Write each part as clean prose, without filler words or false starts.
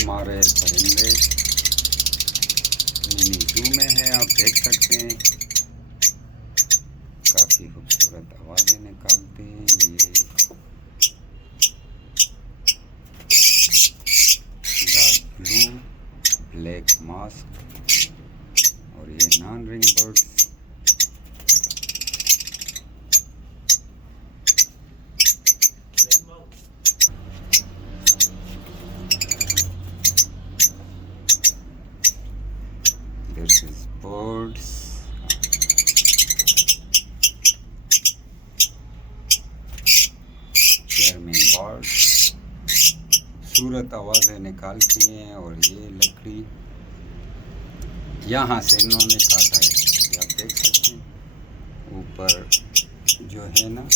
हमारे परिंदे मिनी जू में है, आप देख सकते हैं। काफ़ी खूबसूरत आवाज़ें निकालते हैं ये। डार्क ब्लू, ब्लैक मास्क और ये non ring birds. This is birds. Charming birds. खूबसूरत आवाज़ें निकालती हैं और ये लकड़ी यहाँ से इन्होंने काटा है, ये आप देख सकते हैं। ऊपर जो है ना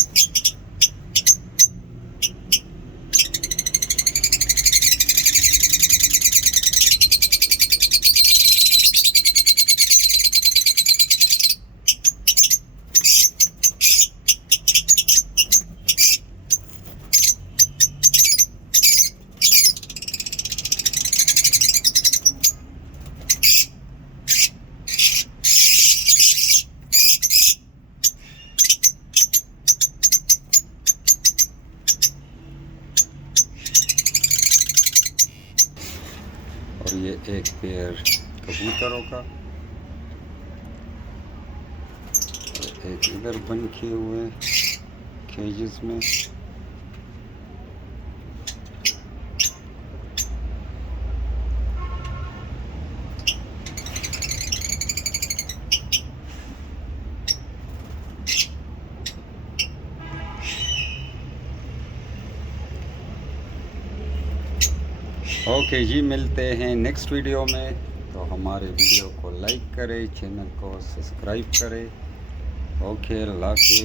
और ये एक पेयर कबूतरों का, एक इधर बंद किए हुए केजेस में। ओके जी, मिलते हैं नेक्स्ट वीडियो में। तो हमारे वीडियो को लाइक करें, चैनल को सब्सक्राइब करें। ओके, अल्लाह हाफ़िज़।